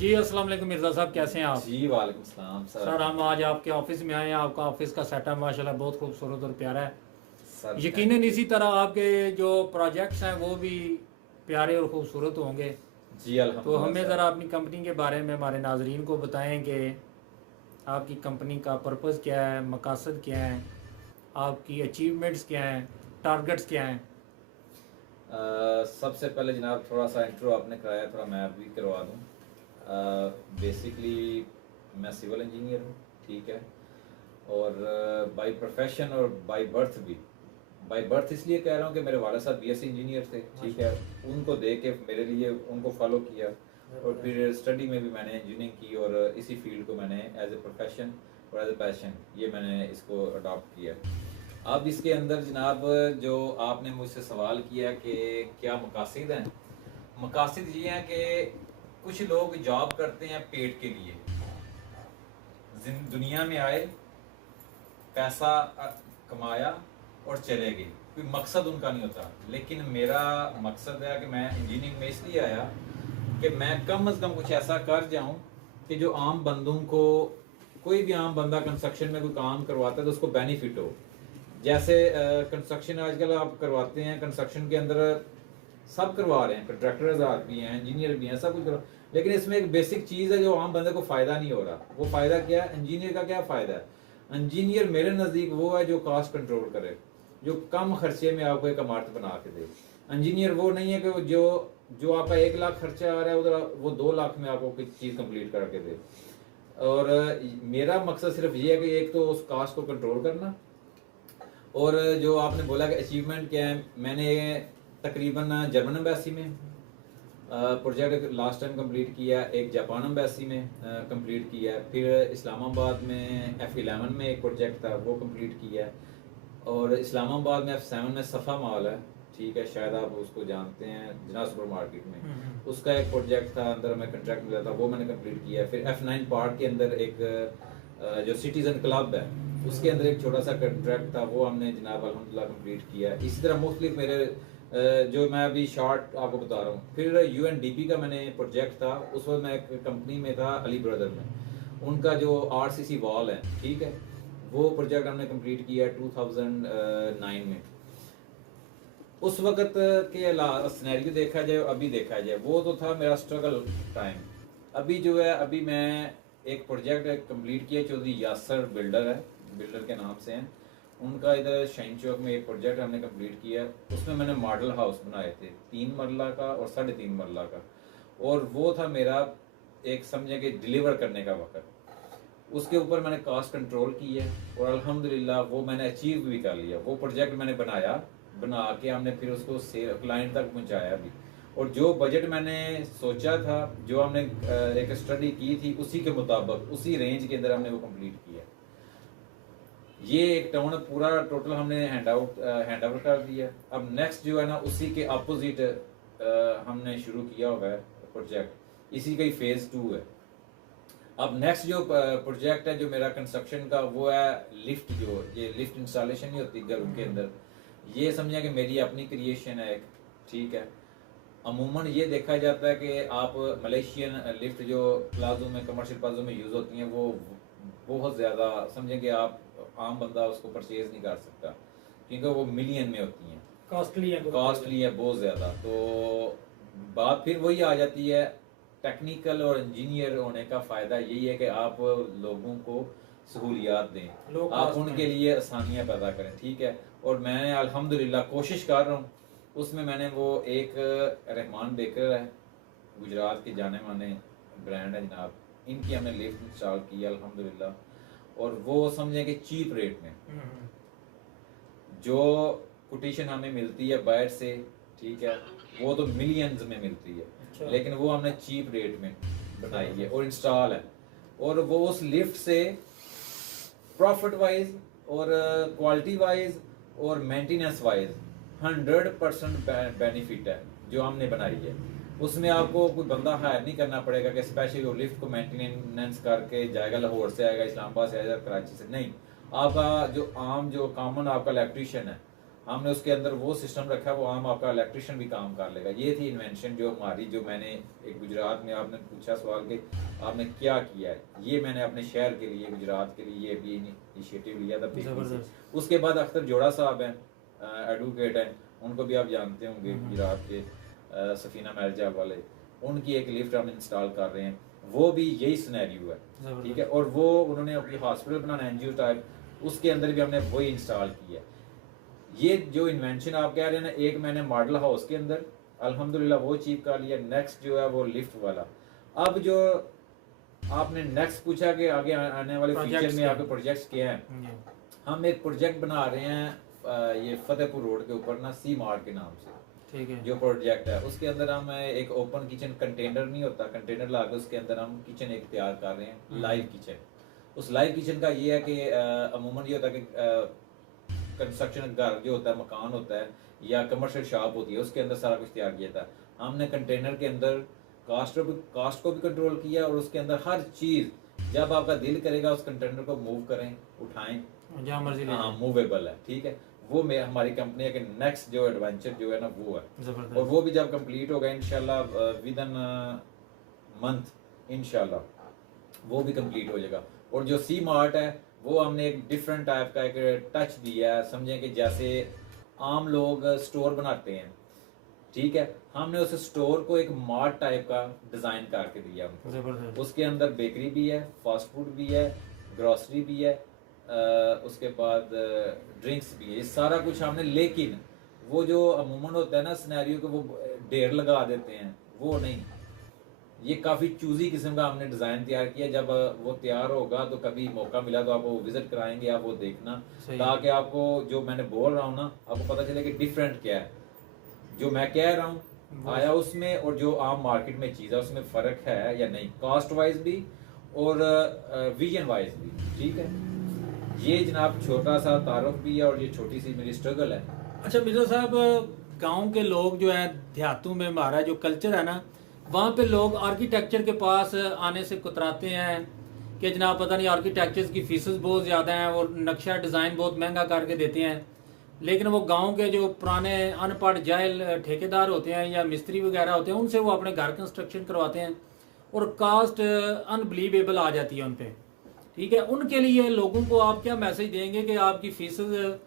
जी अस्सलाम वालेकुम मिर्ज़ा साहब, कैसे हैं आप? जी वालेकुम सलाम सर। सर हम आज आपके ऑफिस में आए हैं। आपका ऑफिस का सेटअप माशाल्लाह बहुत खूबसूरत और प्यारा है। सर थैंक यकीनन यू। इसी तरह आपके जो प्रोजेक्ट्स हैं वो भी प्यारे और ख़ूबसूरत होंगे। जी तो अल्हम्दुलिल्लाह हमें सर। ज़रा अपनी कंपनी के बारे में हमारे नाजरीन को बताएं कि आपकी कंपनी का पर्पज़ क्या है, मकासद क्या हैं, आपकी अचीवमेंट्स क्या हैं, टारगेट्स क्या हैं। सबसे पहले जनाब थोड़ा सा इंट्रो आपने कराया, थोड़ा मैं भी करवा दूँ। बेसिकली मैं सिविल इंजीनियर हूँ, ठीक है। और बाय प्रोफेशन और बाय बर्थ भी, बाय बर्थ इसलिए कह रहा हूँ कि मेरे वाले साहब बीएससी इंजीनियर थे, ठीक है। उनको देख के मेरे लिए उनको फॉलो किया और फिर स्टडी में भी मैंने इंजीनियरिंग की और इसी फील्ड को मैंने एज ए प्रोफेशन और एज ए पैशन ये मैंने इसको अडॉप्ट किया। अब इसके अंदर जनाब जो आपने मुझसे सवाल किया कि क्या मकासद हैं, मकासद ये हैं कि कुछ लोग जॉब करते हैं पेट के लिए, दुनिया में आए, पैसा कमाया और चले गए, कोई मकसद उनका नहीं होता। लेकिन मेरा मकसद है कि मैं इंजीनियरिंग में इसलिए आया कि मैं कम से कम कुछ ऐसा कर जाऊं कि जो आम बंदों को, कोई भी आम बंदा कंस्ट्रक्शन में कोई काम करवाता है तो उसको बेनिफिट हो। जैसे कंस्ट्रक्शन आजकल आप करवाते हैं, कंस्ट्रक्शन के अंदर सब करवा रहे हैं, कंट्रैक्टर भी हैं, इंजीनियर भी हैं, सब कुछ करवा, लेकिन इसमें एक बेसिक चीज़ है जो आम बंदे को फ़ायदा नहीं हो रहा। वो फ़ायदा क्या है? इंजीनियर का क्या फ़ायदा है? इंजीनियर मेरे नज़दीक वो है जो कास्ट कंट्रोल करे, जो कम खर्चे में आपको एक इमारत बना के दे। इंजीनियर वो नहीं है कि वो जो जो आपका 1 लाख खर्चा आ रहा है उधर वो 2 लाख में आपको कोई चीज़ कंप्लीट करके दे। और मेरा मकसद सिर्फ ये है कि एक तो उस कास्ट को कंट्रोल करना, और जो आपने बोला कि अचीवमेंट क्या है, मैंने तकरीबन जर्मन एम्बेसी में प्रोजेक्ट लास्ट टाइम कंप्लीट किया, एक जापान एम्बेसी में कंप्लीट किया, फिर इस्लामाबाद में F11 में एक प्रोजेक्ट था वो कंप्लीट किया, और इस्लामाबाद में F7 में सफ़ा मॉल है, ठीक है, शायद आप उसको जानते हैं, जना सुपर मार्केट में उसका एक प्रोजेक्ट था, अंदर में कंट्रैक्ट मिला था, वो मैंने कंप्लीट किया। फिर F9 पार्क के अंदर एक जो सिटीजन क्लब है उसके अंदर एक छोटा सा कंट्रैक्ट था, वो हमने जनाब अल्हम्दुलिल्लाह कंप्लीट किया। इसी तरह मुख्तलिफ मेरे जो मैं अभी शॉर्ट आपको बता रहा हूँ। फिर UNDP का मैंने प्रोजेक्ट था, उस वक्त मैं एक कंपनी में था अली ब्रदर में, उनका जो RCC वॉल है, ठीक है, वो प्रोजेक्ट हमने कंप्लीट किया 2009 में। उस वक्त के सिनेरियो देखा जाए, अभी देखा जाए, वो तो था मेरा स्ट्रगल टाइम। अभी जो है, अभी मैं एक प्रोजेक्ट कंप्लीट किया, चौधरी यासर बिल्डर है, बिल्डर के नाम से हैं, उनका इधर शाइन चौक में एक प्रोजेक्ट हमने कंप्लीट किया। उसमें मैंने मॉडल हाउस बनाए थे, 3 मरला का और 3.5 मरला का, और वो था मेरा एक समझे कि डिलीवर करने का वक्त। उसके ऊपर मैंने कास्ट कंट्रोल की है और अल्हम्दुलिल्लाह वो मैंने अचीव भी कर लिया। वो प्रोजेक्ट मैंने बनाया, बना के हमने फिर उसको क्लाइंट तक पहुंचाया भी, और जो बजट मैंने सोचा था, जो हमने एक स्टडी की थी, उसी के मुताबिक उसी रेंज के अंदर हमने वो कंप्लीट किया। ये एक टाउन पूरा टोटल हमने हैंड ओवर कर दिया। अब नेक्स्ट जो है ना, उसी के अपोजिट हमने शुरू किया हुआ है प्रोजेक्ट, इसी का ही फेज 2 है। अब नेक्स्ट जो प्रोजेक्ट है जो मेरा कंस्ट्रक्शन का, वो है लिफ्ट, जो ये लिफ्ट इंस्टॉलेशन नहीं होती घरों के अंदर, ये समझिए कि मेरी अपनी क्रिएशन है एक, ठीक है। अमूमन ये देखा जाता है कि आप मलेशियन लिफ्ट जो प्लाजो में, कमर्शियल प्लाजो में यूज़ होती हैं, वो बहुत ज़्यादा समझें कि आप आम बंदा उसको परचेज नहीं कर सकता, क्योंकि वो मिलियन में होती हैं, कॉस्टली है बहुत ज़्यादा। तो बात फिर वही आ जाती है, टेक्निकल और इंजीनियर होने का फ़ायदा यही है कि आप लोगों को सहूलियात दें, आप उनके लिए आसानियाँ पैदा करें, ठीक है। और मैं अल्हम्दुलिल्लाह कोशिश कर रहा हूँ। उसमें मैंने वो एक रहमान बेकर है, गुजरात के जाने माने ब्रांड है जनाब, इनकी हमने लिफ्ट इंस्टॉल की अल्हम्दुलिल्लाह, और वो समझें कि चीप रेट में, जो कोटेशन हमें मिलती है बाहर से, ठीक है, वो तो मिलियंस में मिलती है। अच्छा। लेकिन वो हमने चीप रेट में बनाई है और इंस्टॉल है, और वो उस लिफ्ट से प्रॉफिट वाइज और क्वालिटी वाइज और मेंटेनेंस वाइज 100% बेनिफिट है जो हमने बनाई है। उसमें आपको कोई बंदा हायर नहीं करना पड़ेगा कि स्पेशली वो लिफ्ट को मेंटेनेंस करके जाएगा, लाहौर से आएगा, इस्लामाबाद से आएगा, कराची से नहीं। आपका जो आम जो कॉमन आपका इलेक्ट्रीशियन है, हमने उसके अंदर वो सिस्टम रखा, वो आम आपका इलेक्ट्रिशियन भी काम कर लेगा। ये थी इन्वेंशन जो हमारी, जो मैंने एक गुजरात में, आपने पूछा सवाल कि आपने क्या किया है, ये मैंने अपने शहर के लिए, गुजरात के लिए ये भी इनिशिएटिव लिया था बेकरी से। उसके बाद अख्तर जोड़ा साहब हैं, एडवोकेट हैं, उनको भी आप जानते होंगे, गुजरात के सफीना मैरजाब वाले, उनकी एक लिफ्ट हम इंस्टॉल कर रहे हैं, वो भी यही सिनेरियो है, ठीक है। और वो उन्होंने अपनी हॉस्पिटल बनाना एनजीओ टाइप, उसके अंदर भी हमने वही इंस्टॉल किया। ये जो इन्वेंशन आप कह रहे हैं ना, एक मैंने मॉडल हाउस के अंदर अल्हम्दुलिल्लाह वो अचीव कर लिया। नेक्स्ट जो है वो लिफ्ट वाला। अब जो आपने नेक्स्ट पूछा कि आगे आने वाले फ्यूचर में आपके प्रोजेक्ट्स क्या हैं, हम एक प्रोजेक्ट बना रहे हैं ये फतेहपुर रोड के ऊपर ना, सी मार्ट के नाम से, ठीक है, जो प्रोजेक्ट है उसके अंदर हम एक ओपन किचन, कंटेनर नहीं होता, कंटेनर ला के उसके अंदर हम किचन एक तैयार कर रहे हैं, लाइव किचन। उस लाइव किचन का ये है कि अमूमन ये होता है कि कंस्ट्रक्शन घर जो होता है, मकान होता है या कमर्शियल शॉप होती है, उसके अंदर सारा कुछ तैयार किया था हमने। कंटेनर के अंदर कास्ट को भी कंट्रोल किया, और उसके अंदर हर चीज जब आपका दिल करेगा उस कंटेनर को मूव करें, उठाएं, जहाँ मर्जी, हाँ मूवेबल है, ठीक है। वो हमारी कंपनी के नेक्स्ट जो एडवेंचर जो है ना वो है, और वो भी जब कंप्लीट होगा इंशाल्लाह विद इन मंथ इंशाल्लाह वो भी कंप्लीट हो जाएगा। और जो सी मार्ट है वो हमने एक डिफरेंट टाइप का एक टच दिया है, समझें कि जैसे आम लोग स्टोर बनाते हैं, ठीक है, हमने उस स्टोर को एक मार्ट टाइप का डिजाइन करके दिया उनको। उसके अंदर बेकरी भी है, फास्ट फूड भी है, ग्रोसरी भी है, उसके बाद ड्रिंक्स भी है, ये सारा कुछ हमने। लेकिन वो जो अमूमन होता है ना सिनेरियो के वो ढेर लगा देते हैं, वो नहीं, ये काफ़ी चूजी किस्म का हमने डिज़ाइन तैयार किया। जब वो तैयार होगा तो कभी मौका मिला तो आपको विजिट कराएंगे, आप वो देखना, ताकि आपको जो मैंने बोल रहा हूँ ना आपको पता चले कि डिफरेंट क्या है, जो मैं कह रहा हूँ आया उसमें और जो आम मार्केट में चीज़ है उसमें फ़र्क है या नहीं, कास्ट वाइज भी और विजन वाइज भी, ठीक है। ये जनाब छोटा सा तारुफ भी है और ये छोटी सी मेरी स्ट्रगल है। अच्छा मिर्जा साहब, गांव के लोग जो है, देहातों में हमारा जो कल्चर है ना, वहाँ पे लोग आर्किटेक्चर के पास आने से कतराते हैं कि जनाब पता नहीं आर्किटेक्चर की फीसेस बहुत ज़्यादा हैं और नक्शा डिज़ाइन बहुत महंगा करके देते हैं। लेकिन वो गांव के जो पुराने अनपढ़ जाहिल ठेकेदार होते हैं या मिस्त्री वगैरह होते हैं, उनसे वो अपने घर कंस्ट्रक्शन करवाते हैं और कास्ट अनबिलीवेबल आ जाती है उन पर, ठीक है। उनके लिए लोगों को आप क्या मैसेज देंगे कि आपकी फीसेस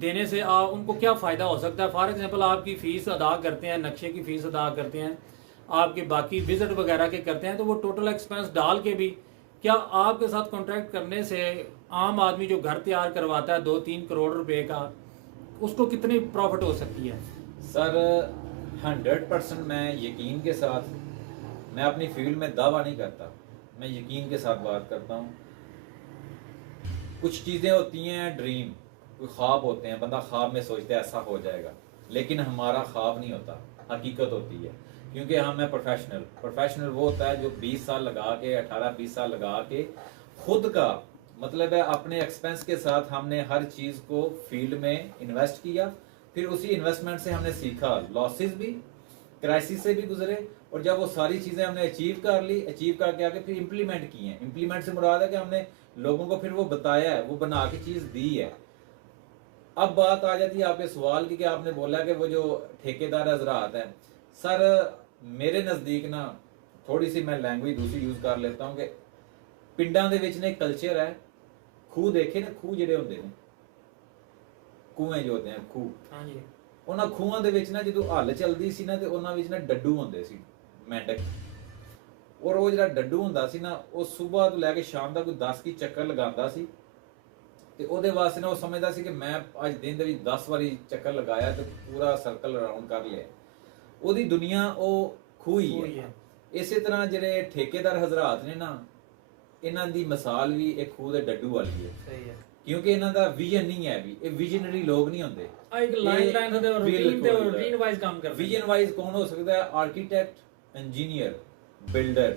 देने से उनको क्या फ़ायदा हो सकता है? फॉर एग्जांपल आपकी फ़ीस अदा करते हैं, नक्शे की फ़ीस अदा करते हैं, आपके बाकी विजिट वगैरह के करते हैं, तो वो टोटल एक्सपेंस डाल के भी क्या आपके साथ कॉन्ट्रैक्ट करने से आम आदमी जो घर तैयार करवाता है 2-3 करोड़ रुपए का, उसको कितनी प्रॉफिट हो सकती है? सर 100% मैं यकीन के साथ, मैं अपनी फील्ड में दावा नहीं करता, मैं यकीन के साथ बात करता हूँ। कुछ चीज़ें होती हैं ड्रीम, कोई ख्वाब होते हैं, बंदा ख्वाब में सोचता है ऐसा हो जाएगा, लेकिन हमारा ख्वाब नहीं होता, हकीकत होती है। क्योंकि हम हैं प्रोफेशनल वो होता है जो 20 साल लगा के, 18-20 साल लगा के, खुद का मतलब है अपने एक्सपेंस के साथ हमने हर चीज़ को फील्ड में इन्वेस्ट किया, फिर उसी इन्वेस्टमेंट से हमने सीखा, लॉसेस भी, क्राइसिस से भी गुजरे, और जब वो सारी चीज़ें हमने अचीव कर ली, अचीव करके आके फिर इम्प्लीमेंट की हैं। इम्प्लीमेंट से मुराद है कि हमने लोगों को फिर वो बताया है, वो बना के चीज़ दी है। अब बात आ जाती है आपके सवाल की कि आपने बोला कि वो जो ठेकेदार हजरात हैं, सर मेरे नज़दीक ना थोड़ी सी मैं लैंग्वेज दूसरी यूज़ कर लेता हूँ कि पिंडां दे विच ने कल्चर है, खूह देखे ना, खूह जिहड़े हुंदे ने, कुएं जो होते हैं खूह, हाँ जी, ਉਹਨਾਂ ਖੂਹਾਂ ਦੇ ਵਿੱਚ ਨਾ ਜਦੋਂ ਹੱਲ ਚੱਲਦੀ ਸੀ ਨਾ ਤੇ ਉਹਨਾਂ ਵਿੱਚ ਨਾ ਡੱਡੂ ਹੁੰਦੇ ਸੀ, ਮੈਂਡਕ, ਔਰ ਉਹ ਜਿਹੜਾ ਡੱਡੂ ਹੁੰਦਾ ਸੀ ਨਾ ਉਹ ਸਵੇਰ ਤੋਂ ਲੈ ਕੇ ਸ਼ਾਮ ਤੱਕ ਕੋਈ 10 ਕੀ ਚੱਕਰ ਲਗਾਉਂਦਾ ਸੀ ਤੇ ਉਹਦੇ ਵਾਸਤੇ ਨਾ ਉਹ ਸਮਝਦਾ ਸੀ ਕਿ ਮੈਂ ਅੱਜ ਦਿਨ ਦੇ ਵਿੱਚ 10 ਵਾਰੀ ਚੱਕਰ ਲਗਾਇਆ ਤੇ ਪੂਰਾ ਸਰਕਲ ਰਾਉਂਡ ਕਰ ਲਿਆ। ਉਹਦੀ ਦੁਨੀਆ ਉਹ ਖੂਹ ਹੀ ਹੈ। ਇਸੇ ਤਰ੍ਹਾਂ ਜਿਹੜੇ ਠੇਕੇਦਾਰ ਹਜ਼ਰਾਤ ਨੇ ਨਾ, ਇਹਨਾਂ ਦੀ ਮਿਸਾਲ ਵੀ ਇੱਕ ਖੂਹ ਦੇ ਡੱਡੂ ਵਾਲੀ ਹੈ। ਸਹੀ ਹੈ, ਕਿਉਂਕਿ ਇਹਨਾਂ ਦਾ ਵਿਜ਼ਨ ਨਹੀਂ ਹੈ, ਵੀ ਇਹ ਵਿਜ਼ਨਰੀ ਲੋਕ ਨਹੀਂ ਹੁੰਦੇ। ਇੱਕ ਲਾਈਨ ਤੇ ਰੂਟੀਨ ਵਾਈਜ਼ ਕੰਮ ਕਰਦੇ। ਵਿਜ਼ਨ ਵਾਈਜ਼ ਕੌਣ ਹੋ ਸਕਦਾ ਹੈ? Architect, engineer, builder.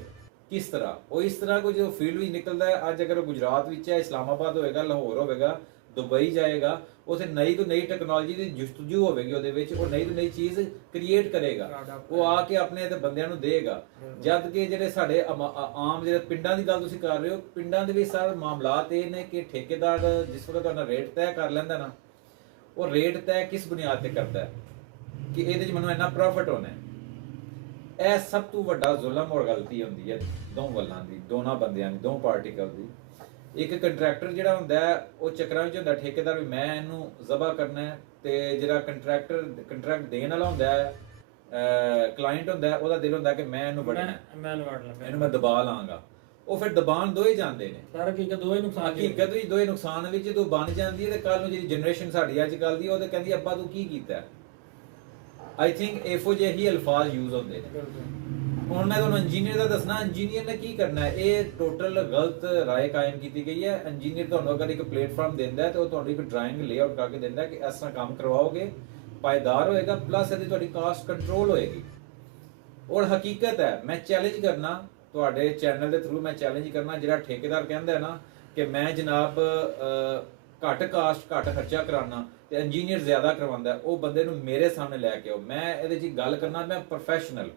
किस तरह वो इस तरह को जो फील्ड भी निकलता है, आज अगर गुजरात विच है, इस्लामाबाद होएगा, लाहौर होएगा, दुबई जाएगा, उसे नई तो नई टेक्नोलॉजी की जुस्तजू होगी, और नई तो नई चीज़ क्रिएट करेगा, वो आके अपने बंदियां नूं देगा। जद कि जेडे साडे आम जेडे पिंडां दी गल तुसीं कर रहे हो, पिंडां दे विच सारे मामलात ये ने कि ठेकेदार जिस वक्त तुहाडा रेट तय कर लैंदा ना, ਉਹ ਰੇਟ ਤੈਅ ਕਿਸ ਬੁਨਿਆਦ ਤੇ ਕਰਦਾ ਹੈ ਕਿ ਇਹਦੇ 'ਚ ਮੈਨੂੰ ਇੰਨਾ ਪ੍ਰੋਫਿਟ ਹੋਣਾ ਹੈ। ਇਹ ਸਭ ਤੋਂ ਵੱਡਾ ਜ਼ੁਲਮ ਔਰ ਗਲਤੀ ਹੁੰਦੀ ਹੈ ਦੋ ਵੱਲਾਂ ਦੀ, ਦੋਨਾਂ ਬੰਦਿਆਂ ਦੀ, ਦੋ ਪਾਰਟੀਕਲ ਦੀ। ਇੱਕ ਕੰਟਰੈਕਟਰ ਜਿਹੜਾ ਹੁੰਦਾ ਹੈ ਉਹ ਚੱਕਰਾਂ ਵਿੱਚ ਹੁੰਦਾ, ਠੇਕੇਦਾਰ ਵੀ ਮੈਂ ਇਹਨੂੰ ਜ਼ਬਾ ਕਰਨਾ ਹੈ, ਤੇ ਜਿਹੜਾ ਕੰਟਰੈਕਟ ਦੇਣ ਵਾਲਾ ਹੁੰਦਾ ਹੈ ਕਲਾਇੰਟ ਹੁੰਦਾ ਹੈ, ਉਹਦਾ ਦਿਲ ਹੁੰਦਾ ਕਿ ਮੈਂ ਇਹਨੂੰ ਵੜਨਾ ਹੈ, ਮੈਂ ਲਵਾੜ ਲੱਗਾ, ਇਹਨੂੰ ਮੈਂ ਦਬਾ ਲਾਂਗਾ। ਉਹ ਫਿਰ ਦਬਾਨ ਦੋਏ ਜਾਂਦੇ ਨੇ। ਸਾਰਾ ਹਕੀਕਤ ਦੋਏ ਨੁਕਸਾਨ ਹਕੀਕਤ ਵਿੱਚ ਦੋਏ ਨੁਕਸਾਨ ਵਿੱਚ ਜਦੋਂ ਬਣ ਜਾਂਦੀ ਹੈ ਤੇ ਕੱਲ ਨੂੰ ਜਿਹੜੀ ਜਨਰੇਸ਼ਨ ਸਾਡੀ ਅੱਜ ਕੱਲ ਦੀ ਉਹ ਤੇ ਕਹਿੰਦੀ ਅੱਬਾ ਤੂੰ ਕੀ ਕੀਤਾ। ਆਈ ਥਿੰਕ ਇਹੋ ਜਿਹੇ ਹੀ ਅਲਫਾਜ਼ ਯੂਜ਼ ਹੁੰਦੇ ਨੇ। ਹੁਣ ਮੈਂ ਤੁਹਾਨੂੰ ਇੰਜੀਨੀਅਰ ਦਾ ਦੱਸਣਾ, ਇੰਜੀਨੀਅਰ ਨੇ ਕੀ ਕਰਨਾ ਹੈ। ਇਹ ਟੋਟਲ ਗਲਤ ਰਾਏ ਕਾਇਮ ਕੀਤੀ ਗਈ ਹੈ। ਇੰਜੀਨੀਅਰ ਤੁਹਾਨੂੰ ਅਗਰ ਇੱਕ ਪਲੇਟਫਾਰਮ ਦਿੰਦਾ ਹੈ ਤੇ ਉਹ ਤੁਹਾਨੂੰ ਇੱਕ ਡਰਾਇੰਗ ਲੇਆਊਟ ਕਰਕੇ ਦਿੰਦਾ ਹੈ ਕਿ ਇਸ ਤਰ੍ਹਾਂ ਕੰਮ ਕਰਵਾਓਗੇ, ਪਾਇਦਾਰ ਹੋਏਗਾ, ਪਲੱਸ ਇਹਦੀ ਤੁਹਾਡੀ ਕਾਸਟ ਕੰਟਰੋਲ ਹੋਏਗੀ। ਔਰ ਹਕੀਕਤ ਹੈ, ਮੈਂ ਚੈਲੰਜ ਕਰਨਾ ਤੁਹਾਡੇ ਚੈਨਲ ਦੇ ਥਰੂ, ਮੈਂ ਚੈਲੰਜ ਕਰਨਾ ਜਿਹੜਾ ਠੇਕੇਦਾਰ ਕਹਿੰਦਾ ਹੈ ਨਾ ਕਿ ਮੈਂ ਜਨਾਬ ਘੱਟ ਕਾਸਟ ਘੱਟ ਖਰਚਾ ਕਰਾਉਣਾ ਤੇ ਇੰਜੀਨੀਅਰ ਜ਼ਿਆਦਾ ਕਰਵਾਉਂਦਾ, ਉਹ ਬੰਦੇ ਨੂੰ ਮੇਰੇ ਸਾਹਮਣੇ ਲੈ ਕੇ ਆਓ। ਮੈਂ ਇਹਦੇ 'ਚ ਗੱਲ ਕਰਨਾ, ਮੈਂ ਪ੍ਰੋਫੈਸ਼ਨਲ,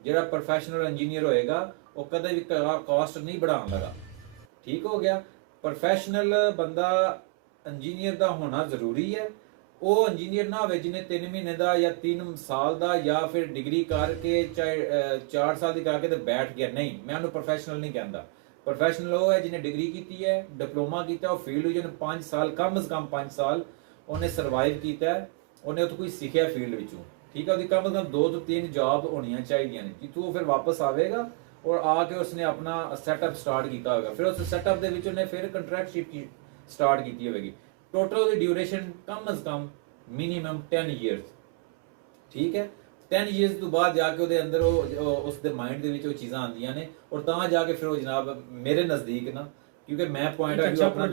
ਜਿਹੜਾ ਪ੍ਰੋਫੈਸ਼ਨਲ ਇੰਜੀਨੀਅਰ ਹੋਏਗਾ ਉਹ ਕਦੇ ਵੀ ਕਾਸਟ ਨਹੀਂ ਵਧਾਉਣ ਲੱਗਾ। ਠੀਕ ਹੋ ਗਿਆ। ਪ੍ਰੋਫੈਸ਼ਨਲ ਬੰਦਾ ਇੰਜੀਨੀਅਰ ਦਾ ਹੋਣਾ ਜ਼ਰੂਰੀ ਹੈ। ਉਹ ਇੰਜੀਨੀਅਰ ਨਾ ਹੋਵੇ ਜਿਹਨੇ 3 ਮਹੀਨੇ ਦਾ ਜਾਂ 3 ਸਾਲ ਦਾ ਜਾਂ ਫਿਰ ਡਿਗਰੀ ਕਰਕੇ ਚਾਹੇ 4 ਸਾਲ ਦੀ ਕਰਕੇ ਤੇ ਬੈਠ ਗਿਆ। ਨਹੀਂ, ਮੈਂ ਉਹਨੂੰ ਪ੍ਰੋਫੈਸ਼ਨਲ ਨਹੀਂ ਕਹਿੰਦਾ। ਪ੍ਰੋਫੈਸ਼ਨਲ ਉਹ ਹੈ ਜਿਹਨੇ ਡਿਗਰੀ ਕੀਤੀ ਹੈ, ਡਿਪਲੋਮਾ ਕੀਤਾ, ਉਹ ਫੀਲਡ ਵਿੱਚ 5 ਸਾਲ ਕਮ ਸੇ ਕਮ 5 ਸਾਲ ਉਹਨੇ ਸਰਵਾਈਵ ਕੀਤਾ ਹੈ, ਉਹਨੇ ਉੱਥੇ ਕੋਈ ਸਿੱਖਿਆ ਫੀਲਡ ਵਿੱਚੋਂ। ਠੀਕ ਹੈ, ਉਹਦੀ ਕਮ ਸੇ ਕਮ 2 ਤੋਂ 3 ਜੌਬ ਹੋਣੀਆਂ ਚਾਹੀਦੀਆਂ ਨੇ ਕਿ ਤੂੰ ਫਿਰ ਵਾਪਸ ਆਵੇਗਾ ਔਰ ਆ ਕੇ ਉਸਨੇ ਆਪਣਾ ਸੈਟਅਪ ਸਟਾਰਟ ਕੀਤਾ ਹੋਵੇਗਾ। ਫਿਰ ਉਸ ਸੈਟਅਪ ਦੇ ਵਿੱਚ ਉਹਨੇ ਫਿਰ ਕੰਟਰੈਕਟਸ਼ਿਪ ਸਟਾਰਟ ਕੀਤੀ ਹੋਵੇਗੀ। ਟੋਟਲ ਉਹਦੀ ਡਿਊਰੇਸ਼ਨ ਕਮ ਸੇ ਕਮ ਮਿਨੀਮਮ 10 ਇਅਰਸ। ਠੀਕ ਹੈ, 10 ਇਅਰਸ ਤੋਂ ਬਾਅਦ ਜਾ ਕੇ ਉਹਦੇ ਅੰਦਰ ਉਹ ਉਸ ਦੇ ਮਾਈਂਡ ਦੇ ਵਿੱਚ ਉਹ ਚੀਜ਼ਾਂ ਆਉਂਦੀਆਂ ਨੇ ਔਰ ਤਾਂ ਜਾ ਕੇ ਫਿਰ ਉਹ ਜਨਾਬ ਮੇਰੇ ਨਜ਼ਦੀਕ ਨਾ, ਕਿਉਂਕਿ ਮੈਂ ਪੁਆਇੰਟ ਆਫ ਵਿਊ ਆਪਣਾ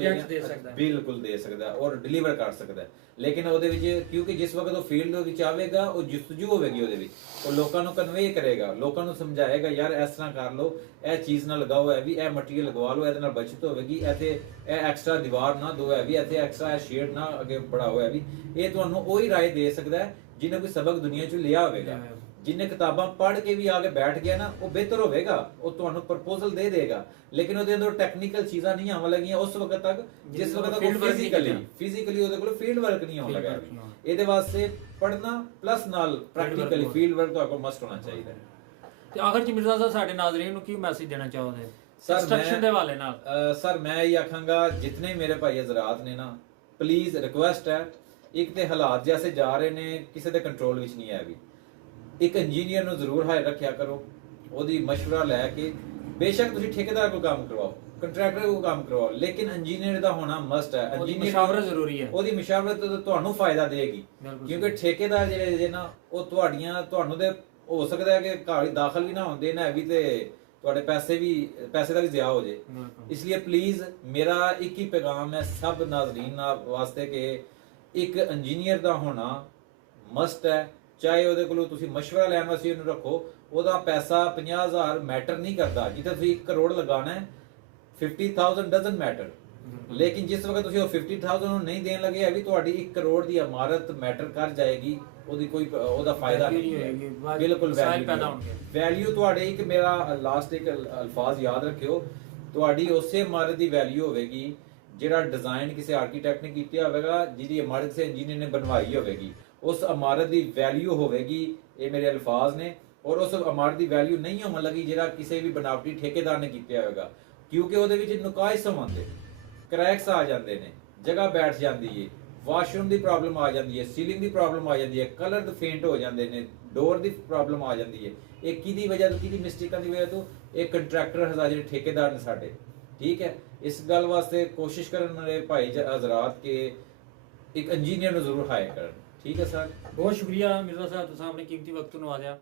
ਬਿਲਕੁਲ ਦੇ ਸਕਦਾ ਔਰ ਡਿਲੀਵਰ ਕਰ ਸਕਦਾ। ਲੇਕਿਨ ਉਹਦੇ ਵਿੱਚ ਕਿਉਂਕਿ ਜਿਸ ਵਕਤ ਉਹ ਫੀਲਡ ਦੇ ਵਿੱਚ ਆਵੇਗਾ ਉਹ ਜੁਸਤਜੂ ਹੋਵੇਗੀ, ਉਹਦੇ ਵਿੱਚ ਉਹ ਲੋਕਾਂ ਨੂੰ ਕਨਵੇ ਕਰੇਗਾ, ਲੋਕਾਂ ਨੂੰ ਸਮਝਾਏਗਾ ਯਾਰ ਇਸ ਤਰ੍ਹਾਂ ਕਰ ਲਓ, ਇਹ ਚੀਜ਼ ਨਾ ਲਗਾਓ, ਇਹ ਵੀ ਇਹ ਮਟੀਰੀਅਲ ਲਗਵਾ ਲਓ, ਇਹਦੇ ਨਾਲ ਬਚਤ ਹੋਵੇਗੀ, ਇੱਥੇ ਇਹ ਐਕਸਟਰਾ ਦੀਵਾਰ ਨਾ ਦੋ, ਹੈ ਵੀ ਇੱਥੇ ਐਕਸਟਰਾ ਸ਼ੇਡ ਨਾ ਅੱਗੇ बढ़ाओ। ਹੈ ਵੀ ਇਹ ਤੁਹਾਨੂੰ ਉਹੀ ਰਾਏ ਦੇ ਸਕਦਾ ਹੈ ਜਿਹਨੇ ਕੋਈ ਸਬਕ ਦੁਨੀਆ ਚੋਂ ਲਿਆ ਹੋਵੇਗਾ। ਜਿੰਨੇ ਕਿਤਾਬਾਂ ਪੜ੍ਹ ਕੇ ਵੀ ਆ ਕੇ ਬੈਠ ਗਿਆ ਨਾ ਉਹ ਬਿਹਤਰ ਹੋਵੇਗਾ, ਉਹ ਤੁਹਾਨੂੰ ਪ੍ਰਪੋਜ਼ਲ ਦੇ ਦੇਗਾ। ਲੇਕਿਨ ਉਹਦੇ ਅੰਦਰ ਟੈਕਨੀਕਲ ਚੀਜ਼ਾਂ ਨਹੀਂ ਆਉਣ ਲੱਗੀਆਂ ਉਸ ਵਕਤ ਤੱਕ ਜਿਸ ਵਕਤ ਤੱਕ ਫਿਜ਼ੀਕਲੀ ਉਹਦੇ ਕੋਲ ਫੀਲਡ ਵਰਕ ਨਹੀਂ ਆਉਣ ਲੱਗਾ। ਇਹਦੇ ਵਾਸਤੇ ਪੜ੍ਹਨਾ ਪਲੱਸ ਨਾਲ ਪ੍ਰੈਕਟੀਕਲੀ ਫੀਲਡ ਵਰਕ ਤੁਹਾਡੇ ਕੋਲ ਮਸਟ ਹੋਣਾ ਚਾਹੀਦਾ। ਤੇ ਆਖਰ ਚ ਮਿਰਜ਼ਾ ਸਾਹਿਬ ਸਾਡੇ ਨਾਜ਼ਰੀਨ ਨੂੰ ਕੀ ਮੈਸੇਜ ਦੇਣਾ ਚਾਹੋਗੇ ਕੰਸਟਰਕਸ਼ਨ ਦੇ ਹਵਾਲੇ ਨਾਲ? ਸਰ ਮੈਂ ਇਹ ਆਖਾਂਗਾ ਜਿਤਨੇ ਮੇਰੇ ਭਾਈ ਹਜ਼ਰਾਤ ਨੇ ਨਾ, ਪਲੀਜ਼ ਰਿਕੁਐਸਟ ਹੈ, ਇੱਕ ਤੇ ਹਾਲਾਤ ਜੈਸੇ ਜਾ ਰਹੇ ਨੇ ਕਿਸੇ ਦੇ ਕੰਟਰੋਲ ਵਿੱਚ ਨਹੀਂ ਹੈ। ਵੀ ਇੱਕ ਇੰਜੀਨੀਅਰ ਨੂੰ ਜ਼ਰੂਰ ਹਾਇਰ ਰੱਖਿਆ ਕਰੋ, ਉਹਦੀ ਮਸ਼ਵਰਾ ਲੈ ਕੇ। ਬੇਸ਼ੱਕ ਤੁਸੀਂ ਠੇਕੇਦਾਰ ਕੋਲ ਕੰਮ ਕਰਵਾਓ, ਕੰਟਰੈਕਟਰ ਕੋਲ ਕੰਮ ਕਰਵਾਓ, ਲੇਕਿਨ ਇੰਜੀਨੀਅਰ ਦਾ ਹੋਣਾ ਮਸਟ ਹੈ। ਇੰਜੀਨੀਅਰ ਮਸ਼ਾਵਰਤ ਜ਼ਰੂਰੀ ਹੈ, ਉਹਦੀ ਮਸ਼ਾਵਰਤ ਤੁਹਾਨੂੰ ਫਾਇਦਾ ਦੇਗੀ। ਕਿਉਂਕਿ ਠੇਕੇਦਾਰ ਜਿਹੜੇ ਜੇ ਨਾ ਉਹ ਤੁਹਾਨੂੰ ਦੇ ਹੋ ਸਕਦਾ ਹੈ ਕਿ ਘਰ ਹੀ ਦਾਖਲ ਵੀ ਨਾ ਹੁੰਦੇ ਨਾ ਵੀ ਤੇ ਤੁਹਾਡੇ ਪੈਸੇ ਦਾ ਵੀ ਜ਼ਿਆ ਹੋ ਜੇ। ਇਸ ਲਈ ਪਲੀਜ਼ ਮੇਰਾ ਇੱਕ ਹੀ ਪੈਗਾਮ ਹੈ ਸਭ ਨਾਜ਼ਰੀਨ ਵਾਸਤੇ ਕਿ ਇੱਕ ਇੰਜੀਨੀਅਰ ਦਾ ਹੋਣਾ ਮਸਟ ਹੈ। ਚਾਹੇ ਉਹਦੇ ਕੋਲੋਂ ਤੁਸੀਂ ਮਸ਼ਵਰਾ ਲੈਣ ਵਾਸਤੇ ਉਹਨੂੰ ਰੱਖੋ, ਉਹਦਾ ਪੈਸਾ 50,000 ਮੈਟਰ ਨਹੀਂ ਕਰਦਾ। ਜਿੱਥੇ ਤੁਸੀਂ 1 ਕਰੋੜ ਲਗਾਣਾ ਹੈ 50,000 ਡਜ਼ਨਟ ਮੈਟਰ। ਲੇਕਿਨ ਜਿਸ ਵਕਤ ਤੁਸੀਂ ਉਹ 50,000 ਨੂੰ ਨਹੀਂ ਦੇਣ ਲੱਗੇ ਵੀ ਤੁਹਾਡੀ 1 ਕਰੋੜ ਦੀ ਇਮਾਰਤ ਮੈਟਰ ਕਰ ਜਾਏਗੀ, ਉਹਦੀ ਕੋਈ ਉਹਦਾ ਫਾਇਦਾ ਨਹੀਂ ਹੋਏਗਾ। ਬਿਲਕੁਲ ਵੈਲਿਊ ਤੁਹਾਡੇ ਇੱਕ ਮੇਰਾ ਲਾਸਟ ਇੱਕ ਅਲਫਾਜ਼ ਯਾਦ ਰੱਖਿਓ, ਤੁਹਾਡੀ ਉਸੇ ਇਮਾਰਤ ਦੀ ਵੈਲਿਊ ਹੋਵੇਗੀ ਜਿਹੜਾ ਡਿਜ਼ਾਈਨ ਕਿਸੇ ਆਰਕੀਟੈਕਟ ਨੇ ਕੀਤਾ ਹੋਵੇਗਾ, ਜਿਹਦੀ ਇਮਾਰਤ ਕਿਸੇ ਇੰਜੀਨੀਅਰ ਨੇ ਬਣਵਾਈ ਹੋਵੇਗੀ। ਉਸ ਇਮਾਰਤ ਦੀ ਵੈਲਿਊ ਹੋਵੇਗੀ, ਇਹ ਮੇਰੇ ਅਲਫਾਜ਼ ਨੇ। ਔਰ ਉਸ ਇਮਾਰਤ ਦੀ ਵੈਲਿਊ ਨਹੀਂ ਹੋਣ ਲੱਗੀ ਜਿਹੜਾ ਕਿਸੇ ਵੀ ਬਨਾਵਟੀ ਠੇਕੇਦਾਰ ਨੇ ਕੀਤਾ ਹੋਵੇਗਾ, ਕਿਉਂਕਿ ਉਹਦੇ ਵਿੱਚ ਨੁਕਾਇਸ ਹੁੰਦੇ, ਕਰੈਕਸ ਆ ਜਾਂਦੇ ਨੇ, ਜਗ੍ਹਾ ਬੈਠ ਜਾਂਦੀ ਹੈ, ਵਾਸ਼ਰੂਮ ਦੀ ਪ੍ਰੋਬਲਮ ਆ ਜਾਂਦੀ ਹੈ, ਸੀਲਿੰਗ ਦੀ ਪ੍ਰੋਬਲਮ ਆ ਜਾਂਦੀ ਹੈ, ਕਲਰ ਦੇ ਫੇਂਟ ਹੋ ਜਾਂਦੇ ਨੇ, ਡੋਰ ਦੀ ਪ੍ਰੋਬਲਮ ਆ ਜਾਂਦੀ ਹੈ। ਇਹ ਕਿਹਦੀ ਵਜ੍ਹਾ ਤੋਂ, ਕਿਹਦੀ ਮਿਸਟੇਕਾਂ ਦੀ ਵਜ੍ਹਾ ਤੋਂ? ਇਹ ਕੰਟਰੈਕਟਰ ਜਿਹੜੇ ਠੇਕੇਦਾਰ ਨੇ ਸਾਡੇ। ਠੀਕ ਹੈ, ਇਸ ਗੱਲ ਵਾਸਤੇ ਕੋਸ਼ਿਸ਼ ਕਰਨ ਮੇਰੇ ਭਾਈ ਹਜ਼ਰਾਤ ਕਿ ਇੱਕ ਇੰਜੀਨੀਅਰ ਨੂੰ ਜ਼ਰੂਰ ਹਾਇਰ ਕਰਨ। ਠੀਕ ਹੈ ਸਰ, ਬਹੁਤ ਸ਼ੁਕਰੀਆ ਮਿਰਜ਼ਾ ਸਾਹਿਬ, ਤੁਸੀਂ ਆਪਣੇ ਕੀਮਤੀ ਵਕਤ ਨੂੰ ਨਵਾਜ਼ਿਆ।